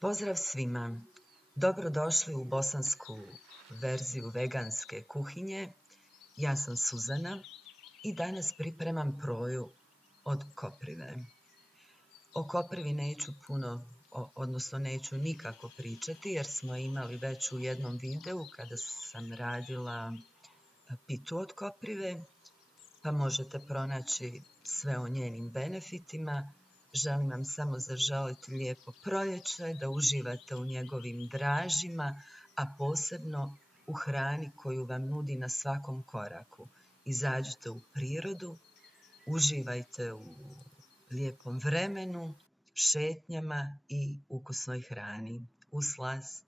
Pozdrav svima! Dobrodošli u bosansku verziju veganske kuhinje. Ja sam Suzana i danas pripremam proju od koprive. O koprivi neću puno, odnosno neću nikako pričati jer smo imali već u jednom videu kada sam radila pitu od koprive, pa možete pronaći sve o njenim benefitima. Želim vam samo zaželiti lijepo proljeće, da uživate u njegovim dražima, a posebno u hrani koju vam nudi na svakom koraku. Izađite u prirodu, uživajte u lijepom vremenu, šetnjama i ukusnoj hrani. U slast!